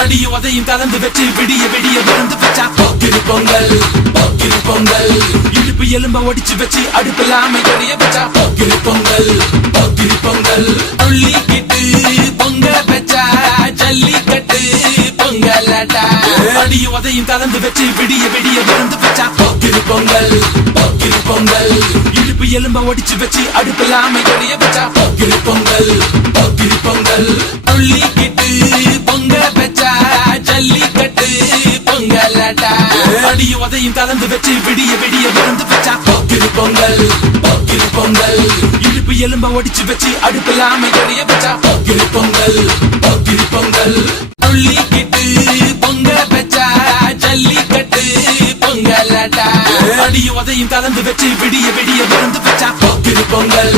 அடியும் உதையும் கலந்து வச்சு விடிய விடிய விழுந்து வச்சா போக்கிரி பொங்கல் போக்கிரி பொங்கல். இடுப்பு எலும்ப ஒடிச்சு வச்சு அடுப்பில்லாம எரிய வச்சா போக்கிரி பொங்கல் போக்கிரி பொங்கல். சொல்லிக்கிட்டு பொங்க வச்சா ஜல்லிக்கட்டு பொங்கலடா. அடியும் உதையும் கலந்து வச்சு விடிய விடிய விழுந்து வச்சா போக்கிரி பொங்கல் போக்கிரி பொங்கல். இடுப்பு எலும்ப ஒடிச்சு வச்சு அடுப்பில்லாம எரிய வச்சா போக்கிரி பொங்கல் போக்கிரி பொங்கல். சொல்லிக்கிட்டு பொங்க வச்சா ஜல்லிக்கட்டு பொங்கலடா. அடியும் உதையும் கலந்து வச்சு விடிய விடிய விழுந்து வச்சா போக்கிரி பொங்கல் போக்கிரி பொங்கல். இடுப்பு எலும்ப ஒடிச்சு வச்சு அடுப்பில்லாம எரிய வச்சா போக்கிரி பொங்கல் போக்கிரி பொங்கல். சொல்லிக்கிட்டு பொங்க வச்சா ஜல்லிக்கட்டு பொங்கலடா. அடியும் உதையும் கலந்து வச்சு விடிய விடிய விழுந்து வச்சா போக்கிரி பொங்கல்.